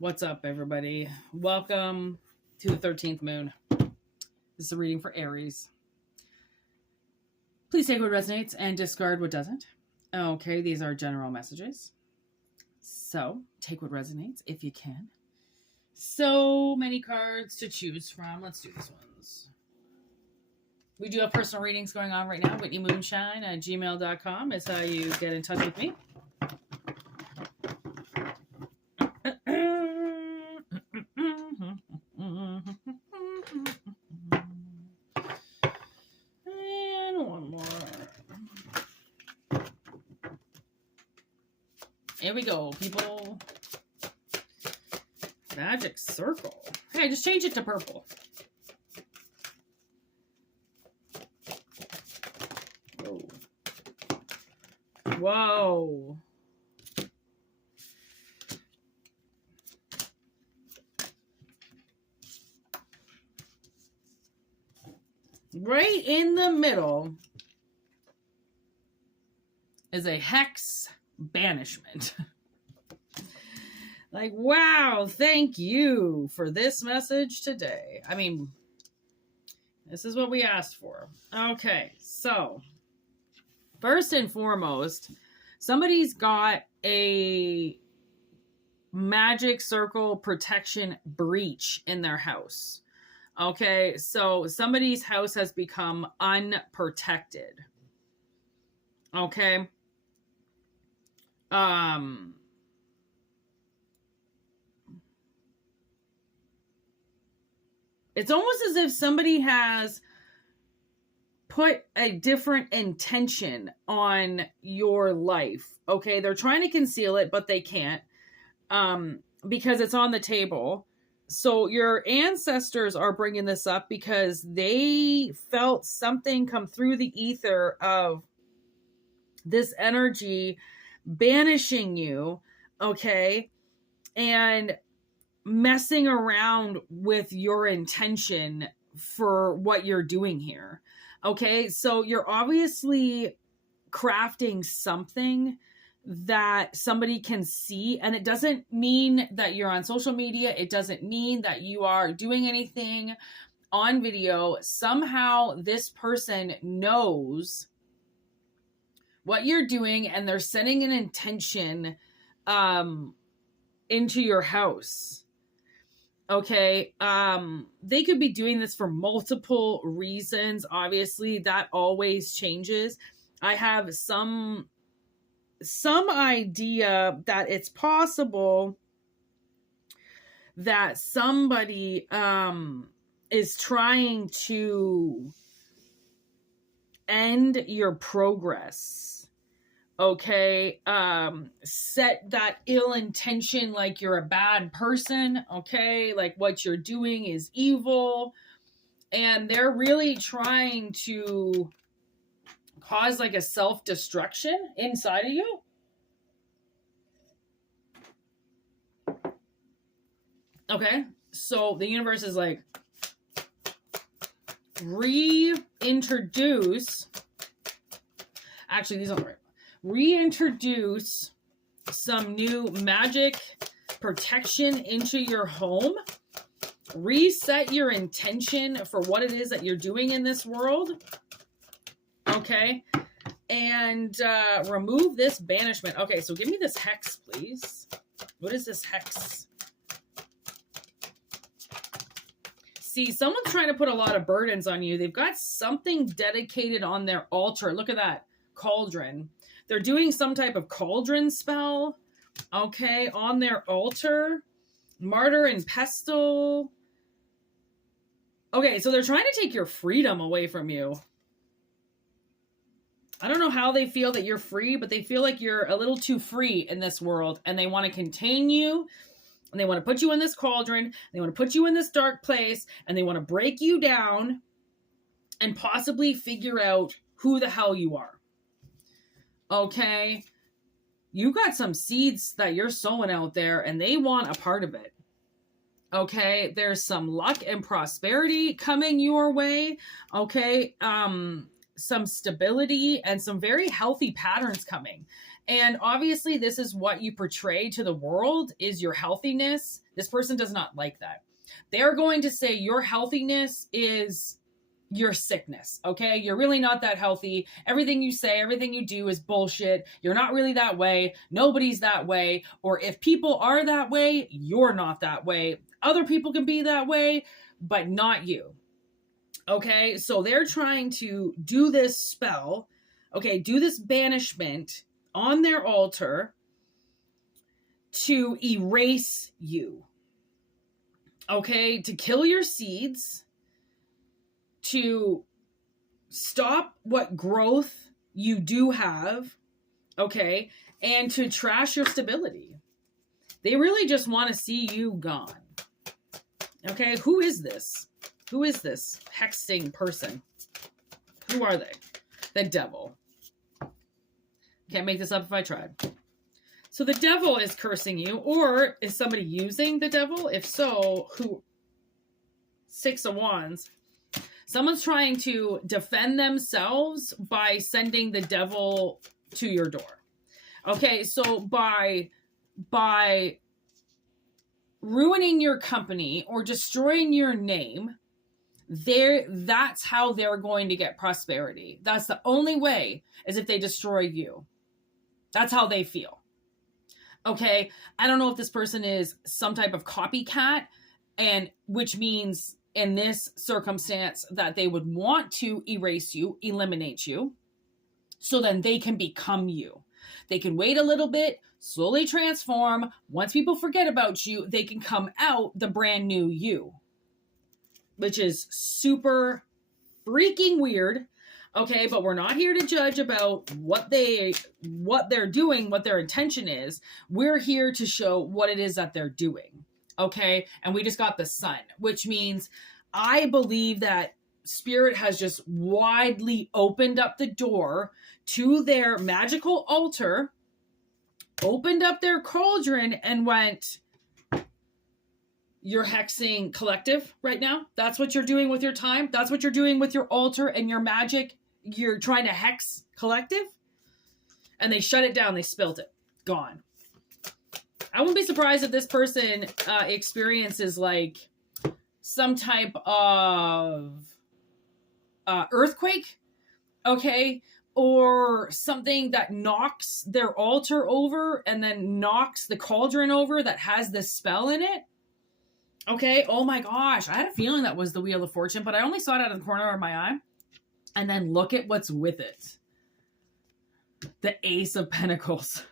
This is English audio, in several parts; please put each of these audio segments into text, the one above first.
What's up, everybody? Welcome to the 13th moon. This is a reading for Aries. Please take what resonates and discard what doesn't. Okay, these are general messages. So, take what resonates if you can. So many cards to choose from. Let's do these ones. We do have personal readings going on right now. Whitney Moonshine at gmail.com is how you get in touch with me. And one more. Here we go, people. Magic circle. Hey, just change it to purple. Whoa. Whoa. Right in the middle is a hex banishment. Like, wow, thank you for this message today. I mean, this is what we asked for. Okay, so first and foremost, somebody's got a magic circle protection breach in their house. Okay, so somebody's house has become unprotected. Okay. It's almost as if somebody has put a different intention on your life. Okay, they're trying to conceal it, but they can't because it's on the table. So your ancestors are bringing this up because they felt something come through the ether of this energy banishing you, okay, and messing around with your intention for what you're doing here. Okay, so you're obviously crafting something that somebody can see, and it doesn't mean that you're on social media. It doesn't mean that you are doing anything on video. Somehow this person knows what you're doing, and they're sending an intention into your house. Okay, they could be doing this for multiple reasons. Obviously, that always changes. I have some idea that it's possible that somebody is trying to end your progress. Okay, set that ill intention like you're a bad person. Okay, like what you're doing is evil, and they're really trying to cause like a self-destruction inside of you. Okay, so the universe is like, reintroduce, actually these aren't right, reintroduce some new magic protection into your home, reset your intention for what it is that you're doing in this world. Okay, and remove this banishment. Okay, so give me this hex, please. What is this hex? See, someone's trying to put a lot of burdens on you. They've got something dedicated on their altar. Look at that cauldron. They're doing some type of cauldron spell, okay, on their altar. Martyr and pestle. Okay, so they're trying to take your freedom away from you. I don't know how they feel that you're free, but they feel like you're a little too free in this world, and they want to contain you, and they want to put you in this cauldron, they want to put you in this dark place, and they want to break you down and possibly figure out who the hell you are. Okay? You got some seeds that you're sowing out there, and they want a part of it. Okay? There's some luck and prosperity coming your way. Okay? Some stability and some very healthy patterns coming. And obviously this is what you portray to the world, is your healthiness. This person does not like that. They're going to say your healthiness is your sickness. Okay. You're really not that healthy. Everything you say, everything you do is bullshit. You're not really that way. Nobody's that way. Or if people are that way, you're not that way. Other people can be that way, but not you. Okay. So they're trying to do this spell. Okay. Do this banishment on their altar to erase you. Okay. To kill your seeds, to stop what growth you do have, okay, and to trash your stability. They really just want to see you gone. Okay, who is this? Who is this hexing person? Who are they? The devil. Can't make this up if I tried. So the devil is cursing you, or is somebody using the devil? If so, who? 6 of Wands. Someone's trying to defend themselves by sending the devil to your door. Okay, so by ruining your company or destroying your name, that's how they're going to get prosperity. That's the only way, is if they destroy you. That's how they feel. Okay, I don't know if this person is some type of copycat, and which means in this circumstance that they would want to erase you, eliminate you, so then they can become you. They can wait a little bit, slowly transform. Once people forget about you, they can come out the brand new you, which is super freaking weird. Okay, but we're not here to judge about what they're doing, what their intention is. We're here to show what it is that they're doing. Okay, and we just got the Sun, which means I believe that Spirit has just widely opened up the door to their magical altar, opened up their cauldron, and went, you're hexing collective right now. That's what you're doing with your time. That's what you're doing with your altar and your magic. You're trying to hex collective. And they shut it down. They spilt it. Gone. I wouldn't be surprised if this person experiences like some type of earthquake, okay, or something that knocks their altar over and then knocks the cauldron over that has this spell in it. Okay, oh my gosh, I had a feeling that was the Wheel of Fortune, but I only saw it out of the corner of my eye. And then look at what's with it. The Ace of Pentacles.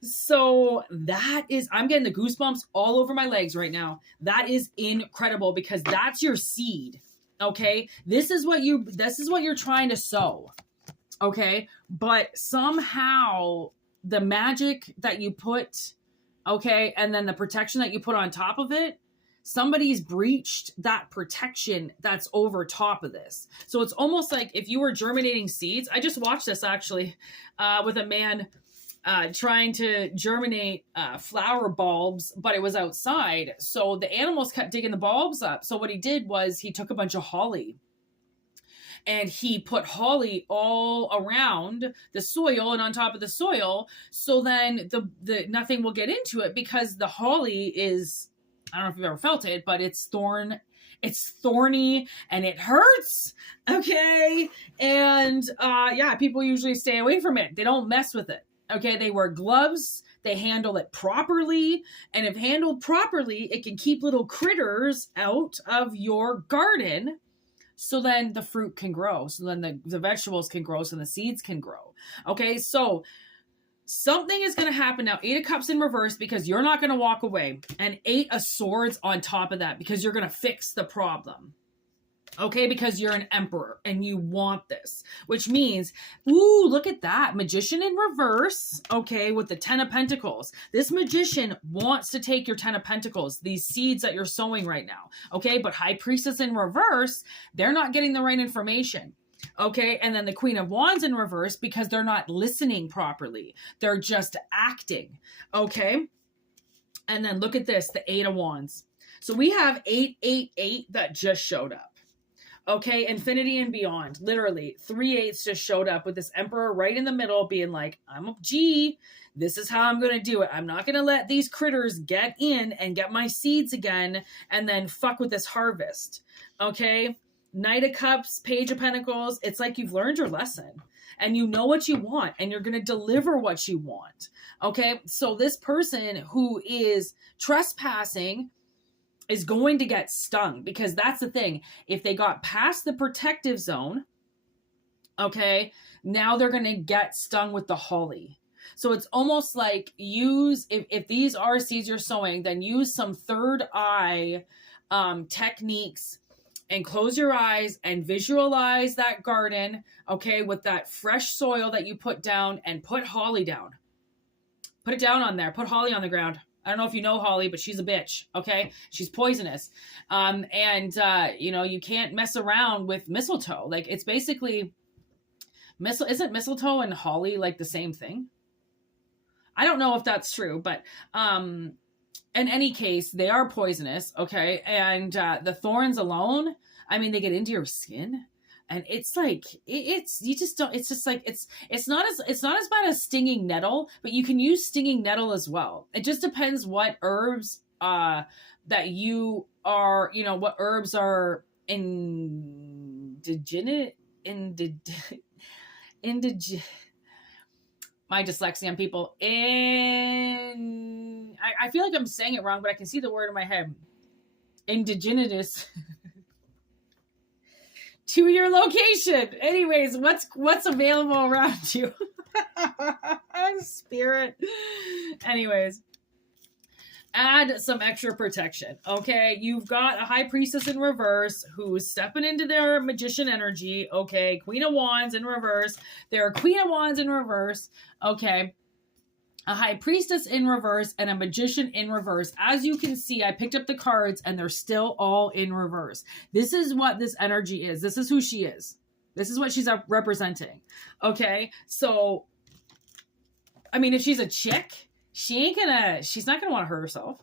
So that is, I'm getting the goosebumps all over my legs right now. That is incredible because that's your seed. Okay. This is what you're trying to sow. Okay. But somehow the magic that you put, okay, and then the protection that you put on top of it, somebody's breached that protection that's over top of this. So it's almost like if you were germinating seeds. I just watched this actually with a man trying to germinate flower bulbs, but it was outside. So the animals kept digging the bulbs up. So what he did was he took a bunch of holly and he put holly all around the soil and on top of the soil. So then the nothing will get into it because the holly is, I don't know if you've ever felt it, but it's thorny and it hurts. Okay. And yeah, people usually stay away from it. They don't mess with it. Okay, they wear gloves, they handle it properly, and if handled properly, it can keep little critters out of your garden, so then the fruit can grow, so then the vegetables can grow, so the seeds can grow. Okay, so something is going to happen now. 8 of Cups in reverse because you're not going to walk away, and 8 of Swords on top of that because you're going to fix the problem. Okay, because you're an emperor and you want this, which means, ooh, look at that. Magician in reverse, okay, with the 10 of Pentacles. This magician wants to take your 10 of Pentacles, these seeds that you're sowing right now, okay? But High Priestess in reverse, they're not getting the right information, okay? And then the Queen of Wands in reverse because they're not listening properly. They're just acting, okay? And then look at this, the 8 of Wands. So we have 888 that just showed up. Okay, infinity and beyond. Literally, 3/8 just showed up with this Emperor right in the middle being like, I'm a G. This is how I'm going to do it. I'm not going to let these critters get in and get my seeds again and then fuck with this harvest. Okay? Knight of Cups, Page of Pentacles. It's like you've learned your lesson and you know what you want and you're going to deliver what you want. Okay? So this person who is trespassing is going to get stung, because that's the thing. If they got past the protective zone, okay, now they're going to get stung with the holly. So it's almost like if these are seeds you're sowing, then use some third eye techniques and close your eyes and visualize that garden, okay, with that fresh soil that you put down, and put holly down. Put it down on there. Put holly on the ground. I don't know if you know Holly, but she's a bitch, okay? She's poisonous. You can't mess around with mistletoe. Like, it's basically, isn't mistletoe and holly like the same thing? I don't know if that's true, but in any case, they are poisonous, okay? And the thorns alone, I mean, they get into your skin. And it's like, it's not as bad as stinging nettle, but you can use stinging nettle as well. It just depends what herbs that you are, what herbs are indigenous, my dyslexia on people. I feel like I'm saying it wrong, but I can see the word in my head. Indigenous. To your location. Anyways, what's available around you? Spirit. Anyways, add some extra protection. Okay, you've got a High Priestess in reverse who's stepping into their magician energy. Okay, Queen of Wands in reverse. They're Queen of Wands in reverse. Okay. A High Priestess in reverse and a Magician in reverse. As you can see, I picked up the cards and they're still all in reverse. This is what this energy is. This is who she is. This is what she's representing. Okay? So, I mean, if she's a chick, she's not going to want to hurt herself.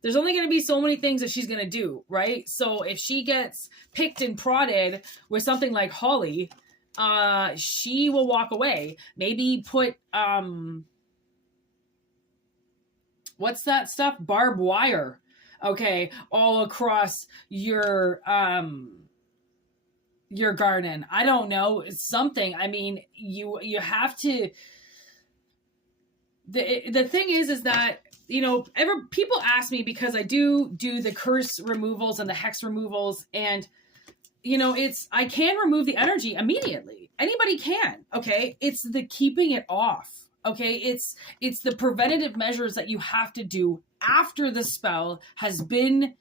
There's only going to be so many things that she's going to do, right? So if she gets picked and prodded with something like holly, she will walk away. Maybe put, what's that stuff? Barbed wire. Okay. All across your garden. I don't know. It's something. I mean, you have to, the thing is that, people ask me, because I do the curse removals and the hex removals, and I can remove the energy immediately. Anybody can. Okay. It's the keeping it off. Okay, it's the preventative measures that you have to do after the spell has been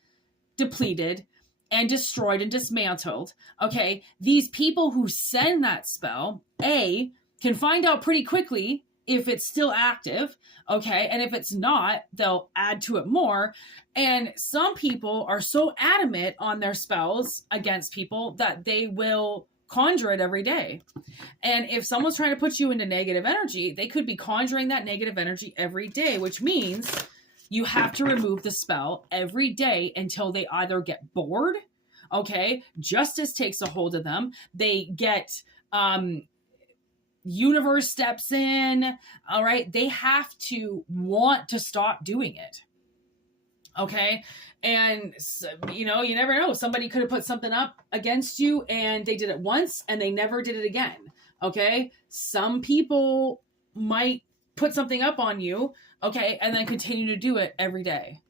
depleted and destroyed and dismantled. Okay, these people who send that spell, can find out pretty quickly if it's still active, okay, and if it's not, they'll add to it more. And some people are so adamant on their spells against people that they will conjure it every day. And if someone's trying to put you into negative energy, they could be conjuring that negative energy every day, which means you have to remove the spell every day until they either get bored, okay, justice takes a hold of them, they get universe steps in, all right, they have to want to stop doing it. Okay. And, you never know. Somebody could have put something up against you and they did it once and they never did it again. Okay. Some people might put something up on you. Okay. And then continue to do it every day.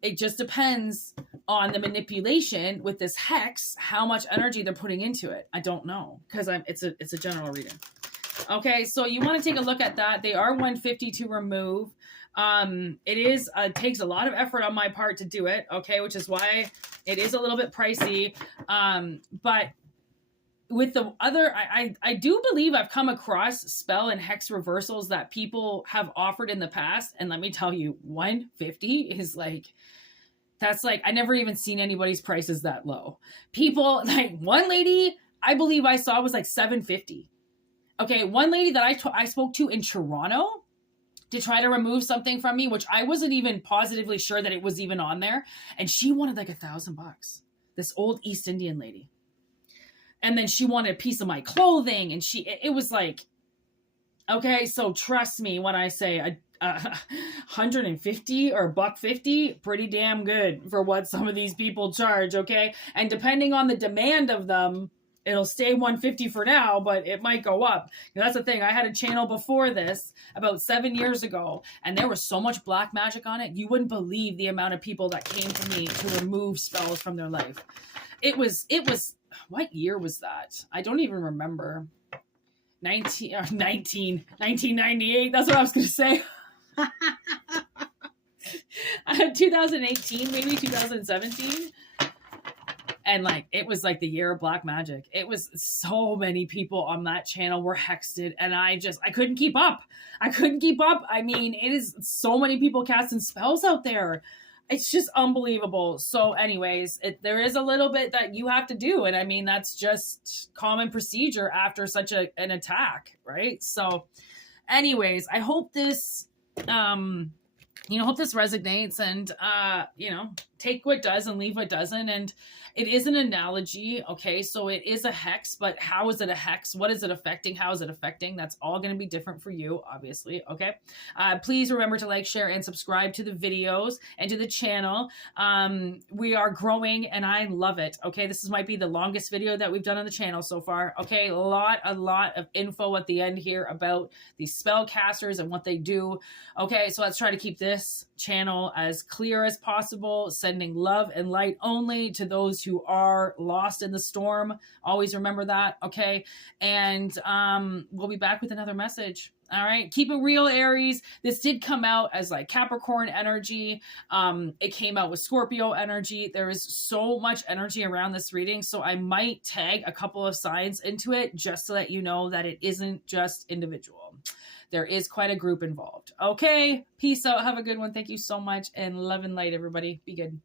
It just depends on the manipulation with this hex, how much energy they're putting into it. I don't know, because it's a general reading. Okay. So you want to take a look at that. They are $150 to remove. It takes a lot of effort on my part to do it. Okay. Which is why it is a little bit pricey. But with the other, I do believe I've come across spell and hex reversals that people have offered in the past. And let me tell you, $150 is that's I never even seen anybody's prices that low. People, one lady I believe I saw was $750. Okay. One lady that I spoke to in Toronto to try to remove something from me, which I wasn't even positively sure that it was even on there. And she wanted $1,000. this old East Indian lady. And then she wanted a piece of my clothing, and it was like, okay, so trust me when I say a 150 or $150, pretty damn good for what some of these people charge, okay? And depending on the demand of them, it'll stay 150 for now, but it might go up. That's the thing. I had a channel before this about 7 years ago, and there was so much black magic on it. You wouldn't believe the amount of people that came to me to remove spells from their life. It was, what year was that? I don't even remember. 1998. That's what I was going to say. 2018, maybe 2017. And like, it was like the year of black magic. It was so many people on that channel were hexed, and I couldn't keep up. I mean, it is so many people casting spells out there. It's just unbelievable. So anyways, there is a little bit that you have to do. And I mean, that's just common procedure after such an attack, right? So anyways, I hope this, hope this resonates, and, take what does and leave what doesn't. And it is an analogy. Okay. So it is a hex, but how is it a hex? What is it affecting? How is it affecting? That's all going to be different for you, obviously. Okay. Please remember to like, share, and subscribe to the videos and to the channel. We are growing, and I love it. Okay. This might be the longest video that we've done on the channel so far. Okay. A lot of info at the end here about these spell casters and what they do. Okay. So let's try to keep this channel as clear as possible, sending love and light only to those who are lost in the storm. Always remember that. Okay. And we'll be back with another message. All right. Keep it real, Aries. This did come out as like Capricorn energy. It came out with Scorpio energy. There is so much energy around this reading. So I might tag a couple of signs into it just to let you know that it isn't just individual. There is quite a group involved. Okay. Peace out. Have a good one. Thank you so much. And love and light, everybody. Be good.